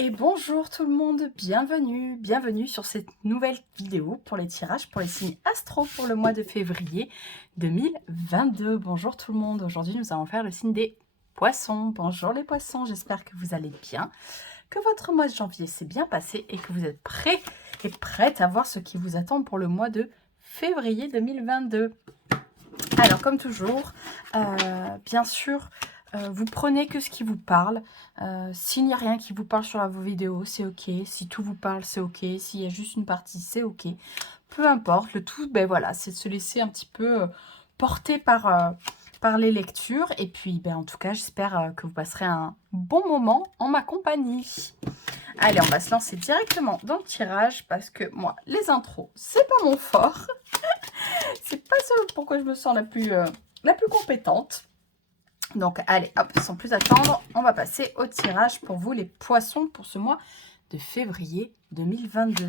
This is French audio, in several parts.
Et bonjour tout le monde, bienvenue sur cette nouvelle vidéo pour les tirages pour les signes astro pour le mois de février 2022. Bonjour tout le monde, aujourd'hui nous allons faire le signe des poissons. Bonjour les poissons, j'espère que vous allez bien, que votre mois de janvier s'est bien passé et que vous êtes prêts et prêtes à voir ce qui vous attend pour le mois de février 2022. Alors comme toujours, bien sûr, vous prenez que ce qui vous parle. S'il n'y a rien qui vous parle sur vos vidéos, c'est ok. Si tout vous parle, c'est ok. S'il y a juste une partie, c'est ok. Peu importe. Le tout, ben voilà, c'est de se laisser un petit peu porter par les lectures. Et puis, ben, en tout cas, j'espère que vous passerez un bon moment en ma compagnie. Allez, on va se lancer directement dans le tirage parce que moi, les intros, c'est pas mon fort. C'est pas ce pourquoi je me sens la plus compétente. Donc, allez, hop, sans plus attendre, on va passer au tirage pour vous, les poissons, pour ce mois de février 2022.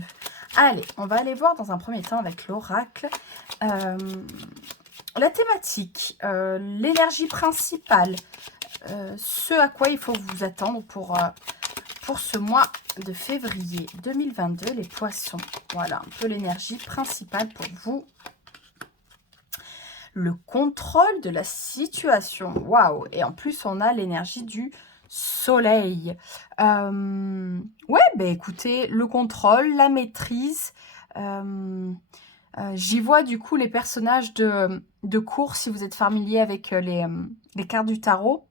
Allez, on va aller voir dans un premier temps avec l'oracle la thématique, l'énergie principale, ce à quoi il faut vous attendre pour ce mois de février 2022, les poissons. Voilà, un peu l'énergie principale pour vous. Le contrôle de la situation. Waouh! Et en plus, on a l'énergie du soleil. Ouais, ben écoutez, le contrôle, la maîtrise. J'y vois du coup les personnages de cours, si vous êtes familier avec les cartes du tarot.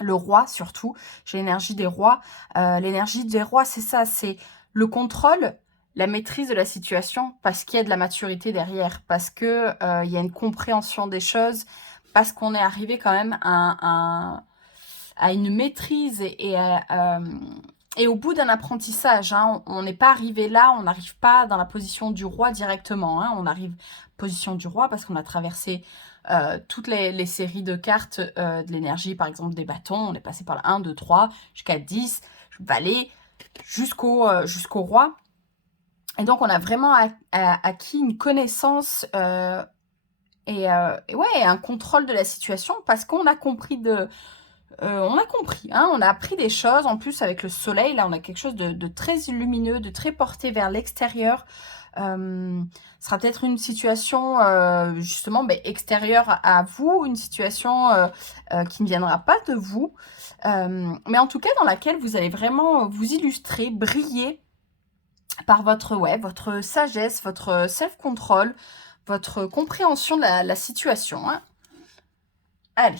Le roi surtout, j'ai l'énergie des rois. L'énergie des rois, c'est ça, c'est le contrôle, la maîtrise de la situation, parce qu'il y a de la maturité derrière, parce que il y a une compréhension des choses, parce qu'on est arrivé quand même à une maîtrise et au bout d'un apprentissage. Hein. On n'est pas arrivé là, on n'arrive pas dans la position du roi directement. Hein. On arrive position du roi parce qu'on a traversé toutes les séries de cartes de l'énergie, par exemple des bâtons. On est passé par la 1, 2, 3 jusqu'à 10, valet, jusqu'au roi. Et donc, on a vraiment acquis une connaissance et ouais, un contrôle de la situation parce qu'on a compris on a compris, hein, on a appris des choses. En plus, avec le soleil, là, on a quelque chose de très lumineux, de très porté vers l'extérieur. Ce sera peut-être une situation, justement, extérieure à vous, une situation qui ne viendra pas de vous, mais en tout cas, dans laquelle vous allez vraiment vous illustrer, briller par votre sagesse, votre self-control, votre compréhension de la situation. Hein. Allez,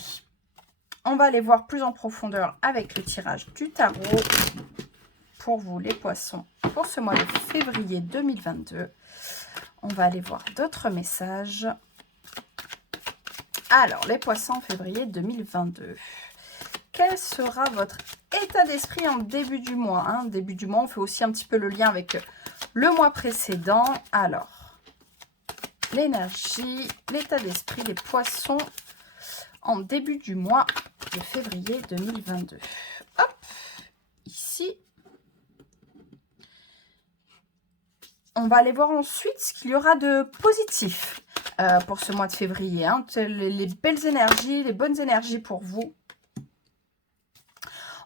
on va aller voir plus en profondeur avec le tirage du tarot pour vous, les poissons, pour ce mois de février 2022. On va aller voir d'autres messages. Alors, les poissons en février 2022. Quel sera votre état d'esprit en début du mois, hein? Début du mois, on fait aussi un petit peu le lien avec le mois précédent. Alors, l'énergie, l'état d'esprit des poissons en début du mois de février 2022. Hop, ici. On va aller voir ensuite ce qu'il y aura de positif pour ce mois de février. Hein. Les belles énergies, les bonnes énergies pour vous.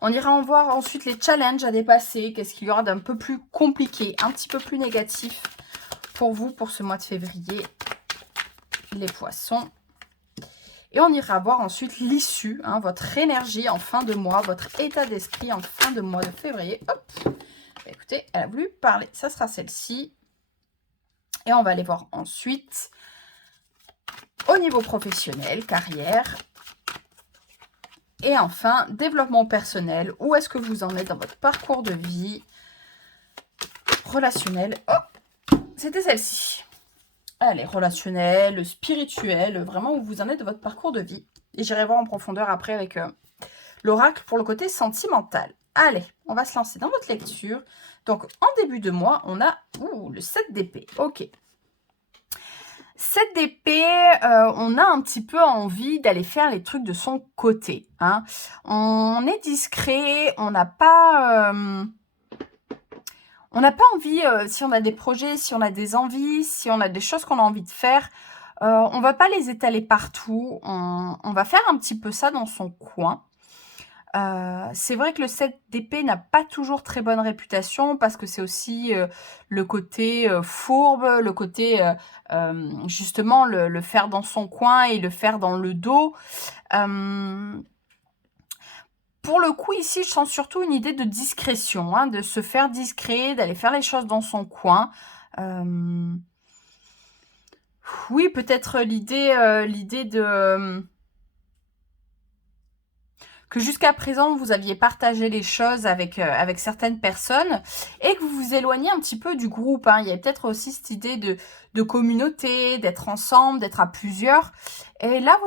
On ira en voir ensuite les challenges à dépasser. Qu'est-ce qu'il y aura d'un peu plus compliqué, un petit peu plus négatif pour vous pour ce mois de février, les poissons. Et on ira voir ensuite l'issue, hein, votre énergie en fin de mois, votre état d'esprit en fin de mois de février. Hop, écoutez, elle a voulu parler. Ça sera celle-ci. Et on va aller voir ensuite au niveau professionnel, carrière. Et enfin, développement personnel. Où est-ce que vous en êtes dans votre parcours de vie relationnel? Oh, c'était celle-ci. Allez, relationnel, spirituel, vraiment où vous en êtes de votre parcours de vie. Et j'irai voir en profondeur après avec l'oracle pour le côté sentimental. Allez, on va se lancer dans votre lecture. Donc, en début de mois, on a le 7 d'épée. Ok. 7 d'épée, on a un petit peu envie d'aller faire les trucs de son côté. Hein. On est discret, on n'a pas envie, si on a des projets, si on a des envies, si on a des choses qu'on a envie de faire, on va pas les étaler partout. On va faire un petit peu ça dans son coin. C'est vrai que le 7 d'épée n'a pas toujours très bonne réputation parce que c'est aussi le côté fourbe, le côté justement le faire dans son coin et le faire dans le dos. Pour le coup, ici, je sens surtout une idée de discrétion, hein, de se faire discret, d'aller faire les choses dans son coin. Oui, peut-être l'idée de... que jusqu'à présent, vous aviez partagé les choses avec certaines personnes et que vous vous éloignez un petit peu du groupe. Hein. Il y a peut-être aussi cette idée de communauté, d'être ensemble, d'être à plusieurs. Et là,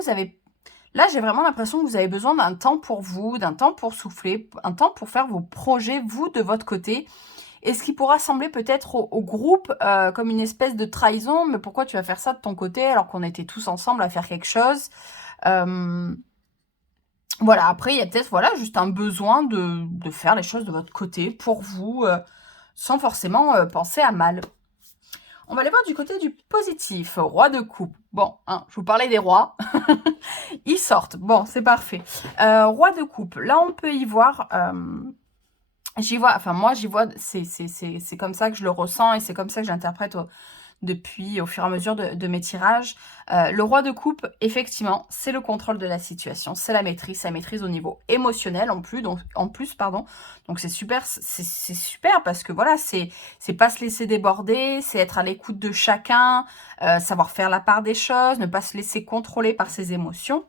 là, j'ai vraiment l'impression que vous avez besoin d'un temps pour vous, d'un temps pour souffler, un temps pour faire vos projets, vous, de votre côté. Et ce qui pourra sembler peut-être au groupe comme une espèce de trahison. Mais pourquoi tu vas faire ça de ton côté alors qu'on était tous ensemble à faire quelque chose Voilà, après, il y a peut-être voilà, juste un besoin de faire les choses de votre côté pour vous, sans forcément penser à mal. On va aller voir du côté du positif. Roi de coupe. Bon, hein, je vous parlais des rois. Ils sortent. Bon, c'est parfait. Roi de coupe. Là, on peut y voir... j'y vois... Enfin, moi, j'y vois... C'est comme ça que je le ressens et c'est comme ça que j'interprète depuis au fur et à mesure de mes tirages. Le roi de coupe, effectivement, c'est le contrôle de la situation, c'est la maîtrise au niveau émotionnel en plus, pardon. Donc c'est super parce que voilà, c'est pas se laisser déborder, c'est être à l'écoute de chacun, savoir faire la part des choses, ne pas se laisser contrôler par ses émotions.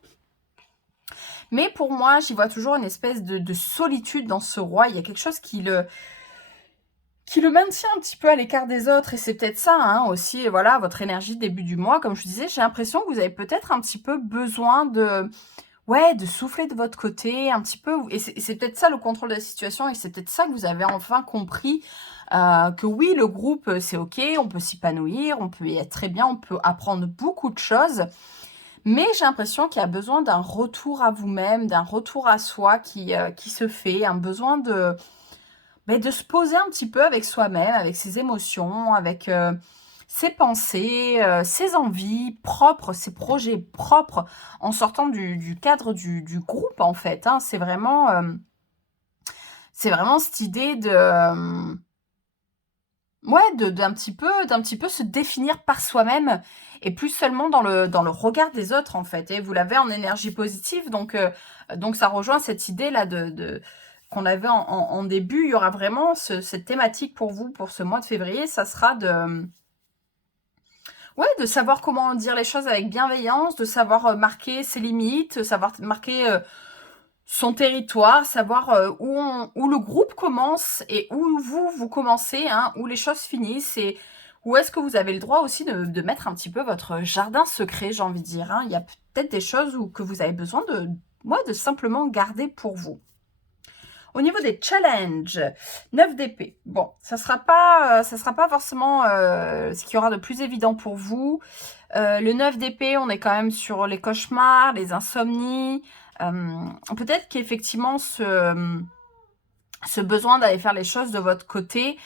Mais pour moi, j'y vois toujours une espèce de solitude dans ce roi. Il y a quelque chose qui le maintient un petit peu à l'écart des autres. Et c'est peut-être ça hein, aussi, voilà, votre énergie début du mois. Comme je vous disais, j'ai l'impression que vous avez peut-être un petit peu besoin de souffler de votre côté, un petit peu. Et c'est peut-être ça le contrôle de la situation. Et c'est peut-être ça que vous avez enfin compris. Que oui, le groupe, c'est OK, on peut s'épanouir, on peut y être très bien, on peut apprendre beaucoup de choses. Mais j'ai l'impression qu'il y a besoin d'un retour à vous-même, d'un retour à soi qui se fait, un besoin de se poser un petit peu avec soi-même, avec ses émotions, avec ses pensées, ses envies propres, ses projets propres, en sortant du cadre du groupe, en fait. Hein. C'est vraiment cette idée de... d'un petit peu se définir par soi-même et plus seulement dans le regard des autres, en fait. Et vous l'avez en énergie positive, donc ça rejoint cette idée-là qu'on avait en début. Il y aura vraiment cette thématique pour vous, pour ce mois de février, ça sera de savoir comment dire les choses avec bienveillance, de savoir marquer ses limites, savoir marquer son territoire, savoir où le groupe commence et où vous commencez, hein, où les choses finissent et où est-ce que vous avez le droit aussi de mettre un petit peu votre jardin secret, j'ai envie de dire. Hein. Il y a peut-être des choses que vous avez besoin de simplement garder pour vous. Au niveau des challenges, 9 d'épée. Bon, ça sera pas forcément ce qu'il y aura de plus évident pour vous. Le 9 d'épée, on est quand même sur les cauchemars, les insomnies. Peut-être qu'effectivement, ce besoin d'aller faire les choses de votre côté,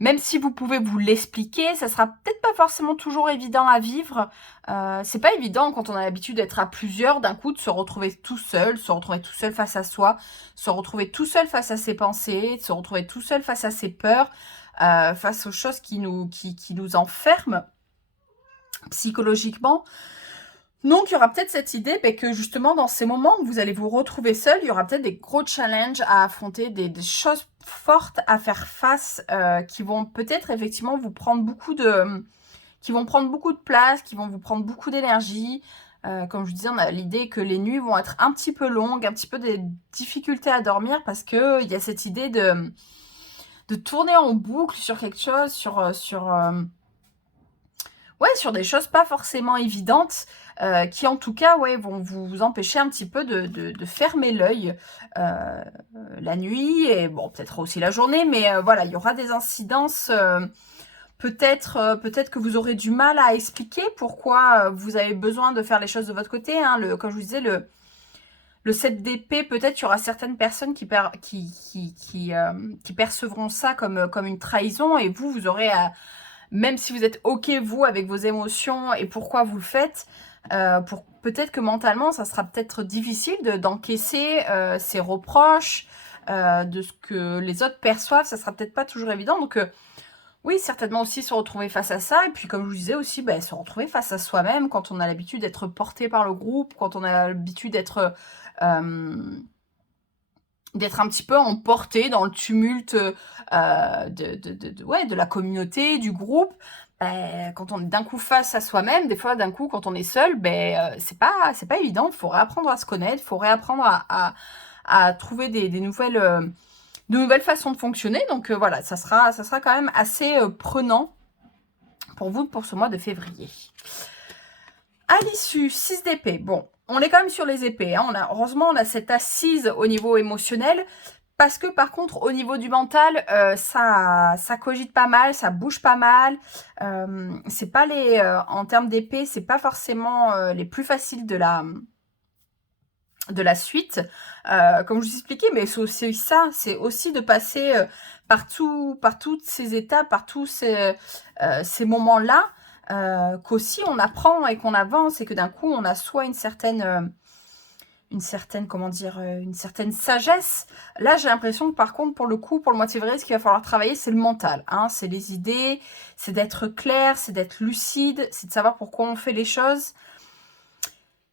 même si vous pouvez vous l'expliquer, ça sera peut-être pas forcément toujours évident à vivre. C'est pas évident quand on a l'habitude d'être à plusieurs, d'un coup de se retrouver tout seul face à soi, se retrouver tout seul face à ses pensées, se retrouver tout seul face à ses peurs, face aux choses qui nous enferment psychologiquement. Donc, il y aura peut-être cette idée que justement, dans ces moments où vous allez vous retrouver seul, il y aura peut-être des gros challenges à affronter, des choses fortes à faire face, qui vont peut-être effectivement vous prendre beaucoup de place, qui vont vous prendre beaucoup d'énergie. Comme je vous disais, on a l'idée que les nuits vont être un petit peu longues, un petit peu des difficultés à dormir parce que il y a cette idée de tourner en boucle sur quelque chose, sur des choses pas forcément évidentes, qui en tout cas vont vous empêcher un petit peu de fermer l'œil la nuit, et bon, peut-être aussi la journée, mais voilà, il y aura des incidences, peut-être que vous aurez du mal à expliquer pourquoi vous avez besoin de faire les choses de votre côté. Hein, comme je vous disais, le 7 d'épée, peut-être il y aura certaines personnes qui percevront ça comme une trahison, et vous aurez à... Même si vous êtes OK, vous, avec vos émotions et pourquoi vous le faites, pour peut-être que mentalement, ça sera peut-être difficile d'encaisser ces reproches, de ce que les autres perçoivent. Ça sera peut-être pas toujours évident. Donc, oui, certainement aussi se retrouver face à ça. Et puis, comme je vous disais aussi, ben, se retrouver face à soi-même quand on a l'habitude d'être porté par le groupe, quand on a l'habitude d'être un petit peu emporté dans le tumulte ouais, de la communauté, du groupe. Quand on est d'un coup face à soi-même, des fois d'un coup quand on est seul, c'est pas évident. Il faut réapprendre à se connaître, il faut réapprendre à trouver de nouvelles façons de fonctionner. Donc voilà, ça sera quand même assez prenant pour vous pour ce mois de février. À l'issue, 6 d'épée. Bon, on est quand même sur les épées. Hein. Heureusement, on a cette assise au niveau émotionnel. Parce que par contre, au niveau du mental, ça cogite pas mal, ça bouge pas mal. C'est pas en termes d'épée, c'est pas forcément les plus faciles de la suite. Comme je vous expliquais, mais c'est aussi ça, c'est aussi de passer par toutes ces étapes, par tous ces moments-là, qu'aussi on apprend et qu'on avance et que d'un coup on a soit une certaine comment dire, une certaine sagesse. Là, j'ai l'impression que par contre, pour le coup, pour le mois de février, ce qu'il va falloir travailler, c'est le mental. Hein, c'est les idées, c'est d'être clair, c'est d'être lucide, c'est de savoir pourquoi on fait les choses.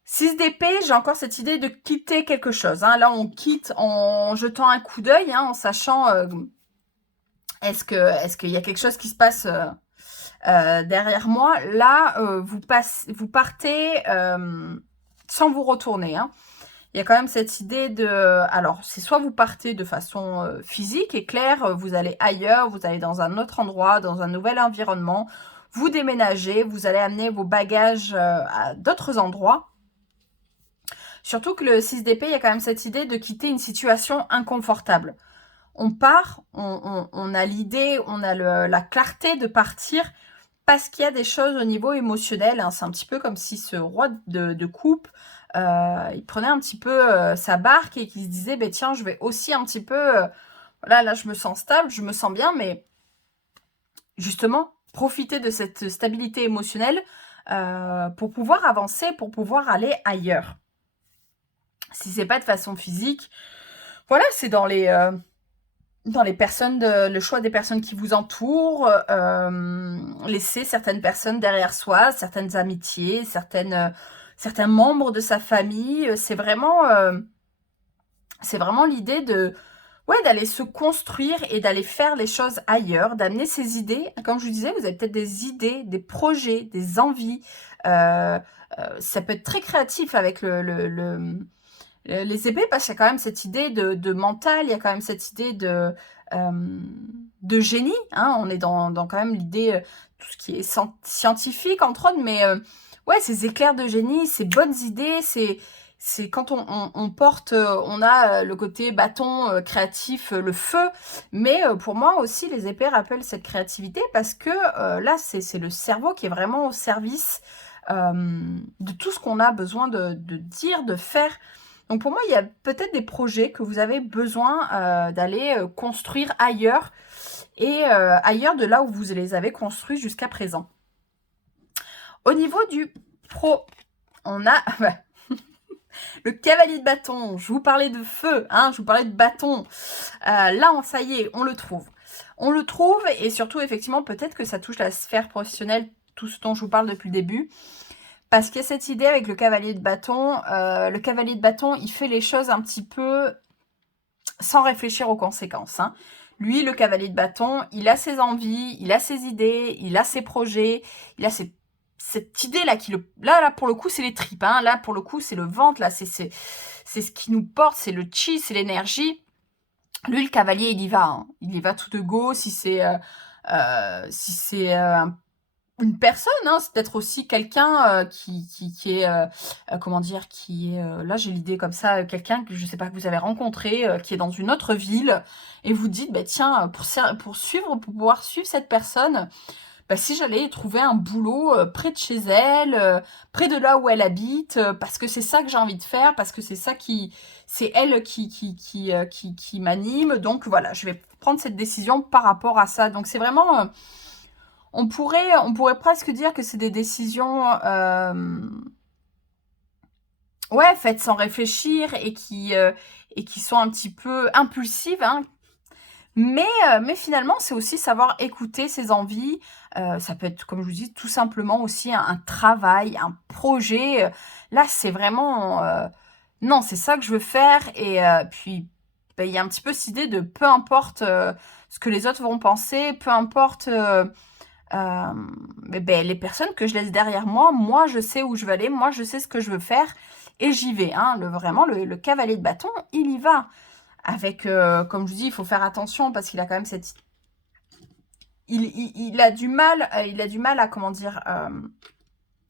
6 d'épée, j'ai encore cette idée de quitter quelque chose. Hein. Là, on quitte en jetant un coup d'œil, hein, en sachant est-ce qu'il y a quelque chose qui se passe derrière moi. Là, vous partez sans vous retourner. Hein. Il y a quand même cette idée de... Alors, c'est soit vous partez de façon physique et claire, vous allez ailleurs, vous allez dans un autre endroit, dans un nouvel environnement, vous déménagez, vous allez amener vos bagages à d'autres endroits. Surtout que le 6 d'épée, il y a quand même cette idée de quitter une situation inconfortable. On part, on a l'idée, on a la clarté de partir parce qu'il y a des choses au niveau émotionnel. Hein. C'est un petit peu comme si ce roi de coupe, il prenait un petit peu sa barque et qu'il se disait, tiens, je vais aussi un petit peu... là, je me sens stable, je me sens bien, mais justement, profiter de cette stabilité émotionnelle pour pouvoir avancer, pour pouvoir aller ailleurs. Si c'est pas de façon physique, voilà, c'est dans les personnes, le choix des personnes qui vous entourent, laisser certaines personnes derrière soi, certaines amitiés, certains membres de sa famille. C'est vraiment l'idée d'aller se construire et d'aller faire les choses ailleurs, d'amener ses idées. Comme je vous disais, vous avez peut-être des idées, des projets, des envies. Ça peut être très créatif avec les épées, parce qu'il y a quand même cette idée de mental, il y a quand même cette idée de génie. Hein, on est dans quand même l'idée, tout ce qui est scientifique, entre autres, mais ouais, ces éclairs de génie, ces bonnes idées, c'est quand on porte, on a le côté bâton créatif, le feu, mais pour moi aussi, les épées rappellent cette créativité, parce que là, c'est le cerveau qui est vraiment au service de tout ce qu'on a besoin de dire, de faire. Donc pour moi, il y a peut-être des projets que vous avez besoin d'aller construire ailleurs, et ailleurs de là où vous les avez construits jusqu'à présent. Au niveau du pro, on a le cavalier de bâton. Je vous parlais de feu, hein, je vous parlais de bâton. Là, ça y est, on le trouve. On le trouve, et surtout, effectivement, peut-être que ça touche la sphère professionnelle, tout ce dont je vous parle depuis le début. Parce qu'il y a cette idée avec le cavalier de bâton. Le cavalier de bâton, il fait les choses un petit peu sans réfléchir aux conséquences. Hein. Lui, le cavalier de bâton, il a ses envies, il a ses idées, il a ses projets, il a cette idée-là qui Là, pour le coup, c'est les tripes. Hein. Là, pour le coup, c'est le ventre. Là, c'est ce qui nous porte, c'est le chi, c'est l'énergie. Lui, le cavalier, il y va. Hein. Il y va tout de go. Si c'est une personne, hein, c'est peut-être aussi quelqu'un qui est, comment dire, qui est, là j'ai l'idée comme ça, quelqu'un que je sais pas, que vous avez rencontré, qui est dans une autre ville, et vous dites, tiens, pour pouvoir suivre cette personne, si j'allais trouver un boulot près de chez elle, près de là où elle habite, parce que c'est ça que j'ai envie de faire, parce que c'est elle qui m'anime, donc voilà, je vais prendre cette décision par rapport à ça. Donc c'est vraiment... on pourrait presque dire que c'est des décisions ouais, faites sans réfléchir et qui sont un petit peu impulsives, hein. Mais finalement, c'est aussi savoir écouter ses envies. Ça peut être, comme je vous dis, tout simplement aussi un travail, un projet. Là, c'est vraiment, non, c'est ça que je veux faire. Et puis, bah, il y a un petit peu cette idée de peu importe ce que les autres vont penser, peu importe les personnes que je laisse derrière moi, moi, je sais où je veux aller, moi, je sais ce que je veux faire et j'y vais. Hein. Vraiment, le cavalier de bâton, il y va. Avec, comme je vous dis, il faut faire attention parce qu'il a quand même cette... Il a du mal, à, comment dire,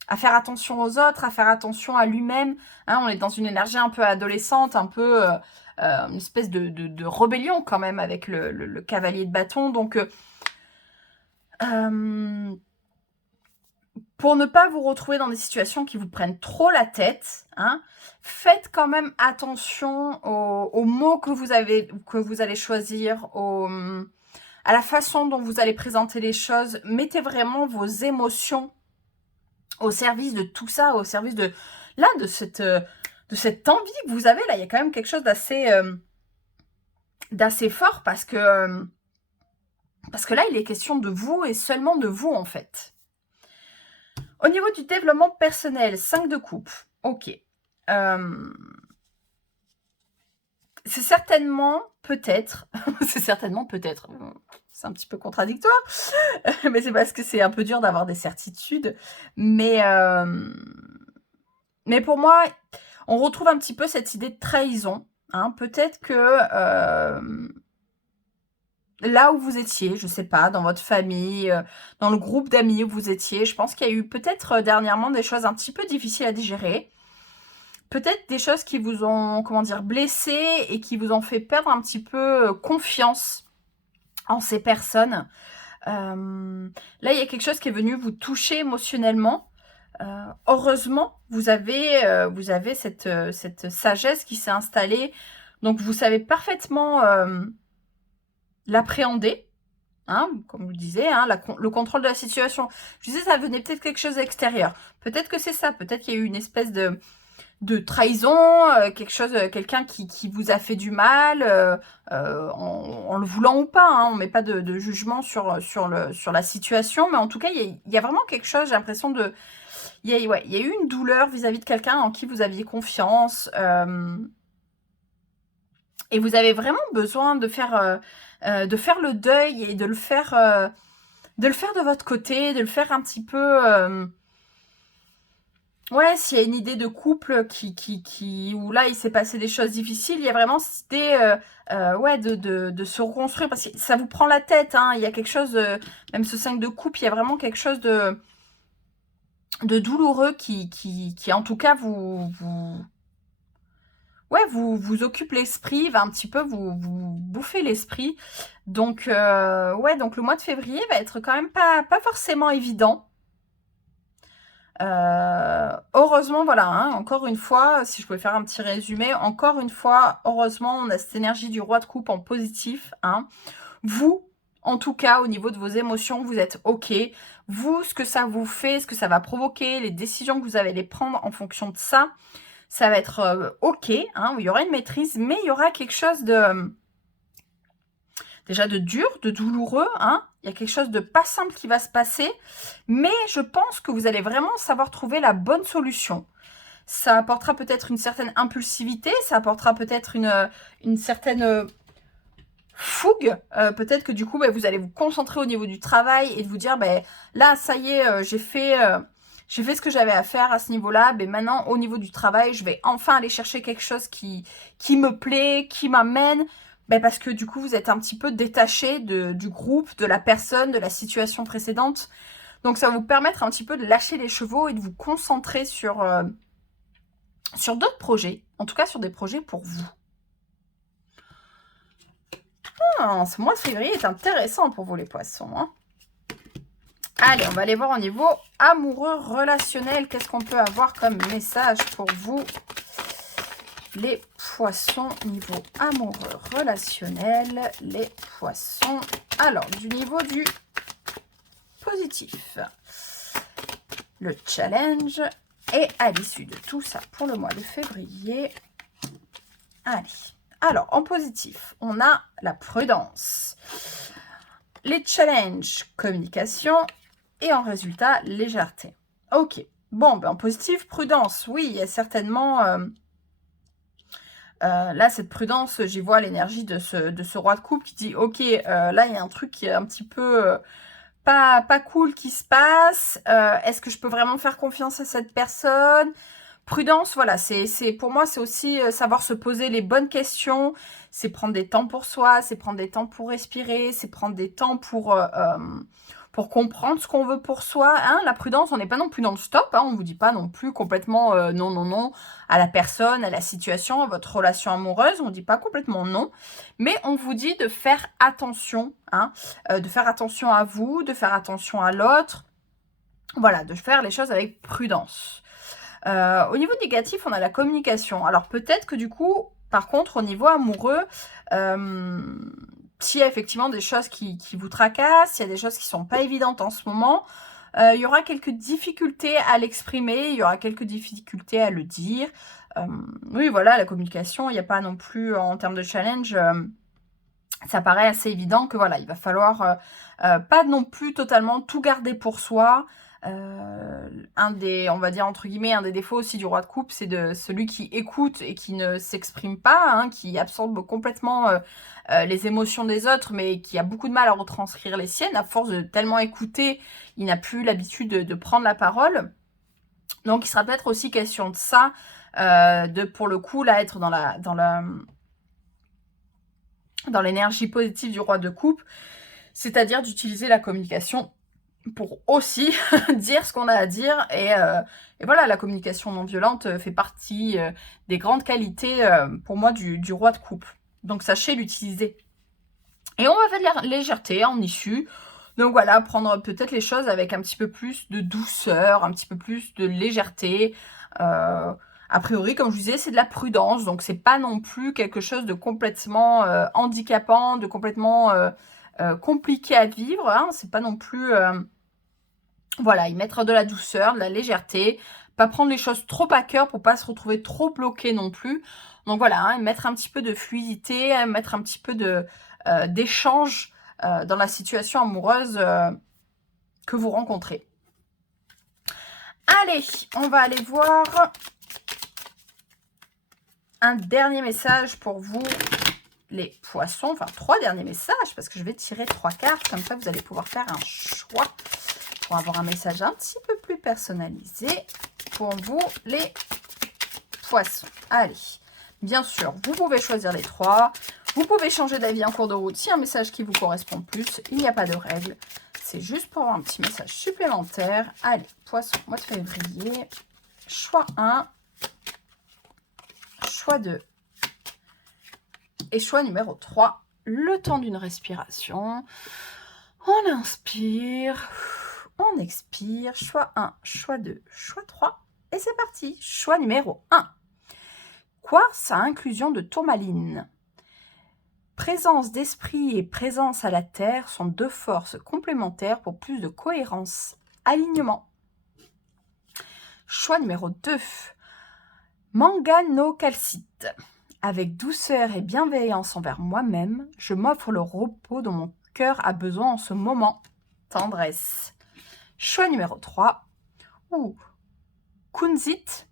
à faire attention aux autres, à faire attention à lui-même. Hein, on est dans une énergie un peu adolescente, un peu une espèce de rébellion quand même avec le cavalier de bâton. Donc, pour ne pas vous retrouver dans des situations qui vous prennent trop la tête, hein, faites quand même attention aux mots que vous allez choisir, à la façon dont vous allez présenter les choses. Mettez vraiment vos émotions au service de tout ça, au service de cette envie que vous avez. Là, il y a quand même quelque chose d'assez fort parce que là, il est question de vous et seulement de vous, en fait. Au niveau du développement personnel, 5 de coupe. Ok. C'est certainement, peut-être, c'est un petit peu contradictoire, mais c'est parce que c'est un peu dur d'avoir des certitudes. Mais pour moi, on retrouve un petit peu cette idée de trahison. Hein. Peut-être que là où vous étiez, je sais pas, dans votre famille, dans le groupe d'amis où vous étiez, je pense qu'il y a eu peut-être dernièrement des choses un petit peu difficiles à digérer. Peut-être des choses qui vous ont, comment dire, blessé et qui vous ont fait perdre un petit peu confiance en ces personnes. Là, il y a quelque chose qui est venu vous toucher émotionnellement. Heureusement, vous avez cette sagesse qui s'est installée. Donc, vous savez parfaitement l'appréhender. Hein, comme vous le disiez, hein, le contrôle de la situation. Je disais, ça venait peut-être quelque chose d'extérieur. Peut-être que c'est ça. Peut-être qu'il y a eu une espèce de trahison, quelqu'un qui vous a fait du mal, en le voulant ou pas. Hein, on met pas de jugement sur la situation. Mais en tout cas, il y a vraiment quelque chose, j'ai l'impression de... Il y a eu une douleur vis-à-vis de quelqu'un en qui vous aviez confiance. Et vous avez vraiment besoin de faire le deuil et de le faire de votre côté, de le faire un petit peu... ouais, s'il y a une idée de couple où là, il s'est passé des choses difficiles, il y a vraiment cette idée ouais, de se reconstruire parce que ça vous prend la tête. Hein, il y a quelque chose, même ce 5 de coupe, il y a vraiment quelque chose de douloureux qui en tout cas, vous occupe l'esprit, va un petit peu vous bouffer l'esprit. Donc, ouais, donc le mois de février va être quand même pas forcément évident. Heureusement, voilà, hein, encore une fois, si je pouvais faire un petit résumé, encore une fois, heureusement, on a cette énergie du roi de coupe en positif. Hein. Vous, en tout cas, au niveau de vos émotions, vous êtes OK. Vous, ce que ça vous fait, ce que ça va provoquer, les décisions que vous allez les prendre en fonction de ça, ça va être OK. Hein, il y aura une maîtrise, mais il y aura quelque chose de... déjà de dur, de douloureux, hein. Il y a quelque chose de pas simple qui va se passer, mais je pense que vous allez vraiment savoir trouver la bonne solution. Ça apportera peut-être une certaine impulsivité, ça apportera peut-être une certaine fougue. Peut-être que du coup, vous allez vous concentrer au niveau du travail et de vous dire, là, ça y est, j'ai fait ce que j'avais à faire à ce niveau-là. Maintenant, au niveau du travail, je vais enfin aller chercher quelque chose qui me plaît, qui m'amène. Parce que du coup, vous êtes un petit peu détaché du groupe, de la personne, de la situation précédente. Donc, ça va vous permettre un petit peu de lâcher les chevaux et de vous concentrer sur d'autres projets. En tout cas, sur des projets pour vous. Ce mois de février est intéressant pour vous, les poissons. Hein. Allez, on va aller voir au niveau amoureux, relationnel. Qu'est-ce qu'on peut avoir comme message pour vous, les poissons, niveau amoureux, relationnel, les poissons. Alors, du niveau du positif, le challenge Et à l'issue de tout ça pour le mois de février, allez. Alors, en positif, on a la prudence. Les challenges, communication. Et en résultat, légèreté. Ok. Bon, ben en positif, prudence. Oui, il y a certainement... là, cette prudence, j'y vois l'énergie de ce roi de coupe qui dit, ok, là, il y a un truc qui est un petit peu pas cool qui se passe. Est-ce que je peux vraiment faire confiance à cette personne? Prudence, voilà, pour moi, c'est aussi savoir se poser les bonnes questions. C'est prendre des temps pour soi, c'est prendre des temps pour respirer, c'est prendre des temps pour comprendre ce qu'on veut pour soi. Hein. La prudence, on n'est pas non plus dans le stop. Hein. On ne vous dit pas non plus complètement non, non, non à la personne, à la situation, à votre relation amoureuse. On ne dit pas complètement non. Mais on vous dit de faire attention. Hein, de faire attention à vous, de faire attention à l'autre. Voilà, de faire les choses avec prudence. Au niveau négatif, on a la communication. Alors peut-être que du coup, par contre, au niveau amoureux, s'il y a effectivement des choses qui vous tracassent, s'il y a des choses qui ne sont pas évidentes en ce moment, il y aura quelques difficultés à l'exprimer, il y aura quelques difficultés à le dire. Oui, voilà, la communication, il n'y a pas non plus, en termes de challenge, ça paraît assez évident que voilà, il va falloir pas non plus totalement tout garder pour soi. On va dire entre guillemets, un des défauts aussi du roi de coupe, c'est de celui qui écoute et qui ne s'exprime pas, hein, qui absorbe complètement les émotions des autres, mais qui a beaucoup de mal à retranscrire les siennes. À force de tellement écouter, il n'a plus l'habitude de prendre la parole. Donc, il sera peut-être aussi question de ça, de pour le coup, là, être dans l'énergie positive du roi de coupe, c'est-à-dire d'utiliser la communication pour aussi dire ce qu'on a à dire. Et voilà, la communication non violente fait partie des grandes qualités pour moi du roi de coupe. Donc sachez l'utiliser. Et on va faire de la légèreté en issue. Donc voilà, prendre peut-être les choses avec un petit peu plus de douceur, un petit peu plus de légèreté. A priori, comme je vous disais, c'est de la prudence. Donc c'est pas non plus quelque chose de complètement handicapant, de complètement compliqué à vivre. Hein. C'est pas non plus... voilà, y mettre de la douceur, de la légèreté, pas prendre les choses trop à cœur pour pas se retrouver trop bloqué non plus. Donc voilà, hein, mettre un petit peu de fluidité, mettre un petit peu d'échange dans la situation amoureuse que vous rencontrez. Allez, on va aller voir un dernier message pour vous, les poissons. Enfin, 3 derniers messages, parce que je vais tirer 3 cartes. Comme ça, vous allez pouvoir faire un choix pour avoir un message un petit peu plus personnalisé pour vous, les poissons. Allez, bien sûr, vous pouvez choisir les 3. Vous pouvez changer d'avis en cours de route si un message qui vous correspond plus. Il n'y a pas de règle. C'est juste pour avoir un petit message supplémentaire. Allez, poisson, mois de février. Choix 1. Choix 2. Et choix numéro 3. Le temps d'une respiration. On inspire. On expire. Choix 1, choix 2, choix 3. Et c'est parti. Choix numéro 1. Quartz à inclusion de tourmaline. Présence d'esprit et présence à la terre sont 2 forces complémentaires pour plus de cohérence. Alignement. Choix numéro 2. Manganocalcite. Avec douceur et bienveillance envers moi-même, je m'offre le repos dont mon cœur a besoin en ce moment. Tendresse. Choix numéro 3. Kunzite.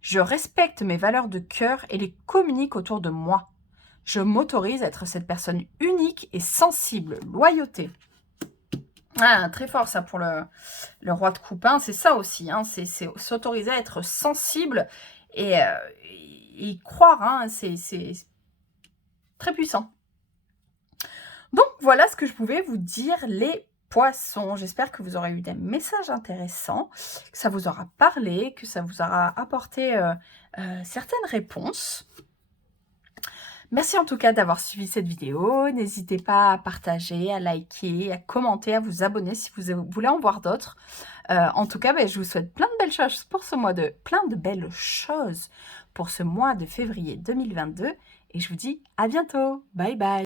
Je respecte mes valeurs de cœur et les communique autour de moi. Je m'autorise à être cette personne unique et sensible. Loyauté. Ah, très fort ça pour le roi de coupe. Hein. C'est ça aussi. Hein. C'est s'autoriser à être sensible et y croire. Hein. C'est très puissant. Donc, voilà ce que je pouvais vous dire, les poissons. J'espère que vous aurez eu des messages intéressants, que ça vous aura parlé, que ça vous aura apporté certaines réponses. Merci en tout cas d'avoir suivi cette vidéo. N'hésitez pas à partager, à liker, à commenter, à vous abonner si vous voulez en voir d'autres. En tout cas, je vous souhaite plein de belles choses pour ce mois de février 2022. Et je vous dis à bientôt. Bye bye.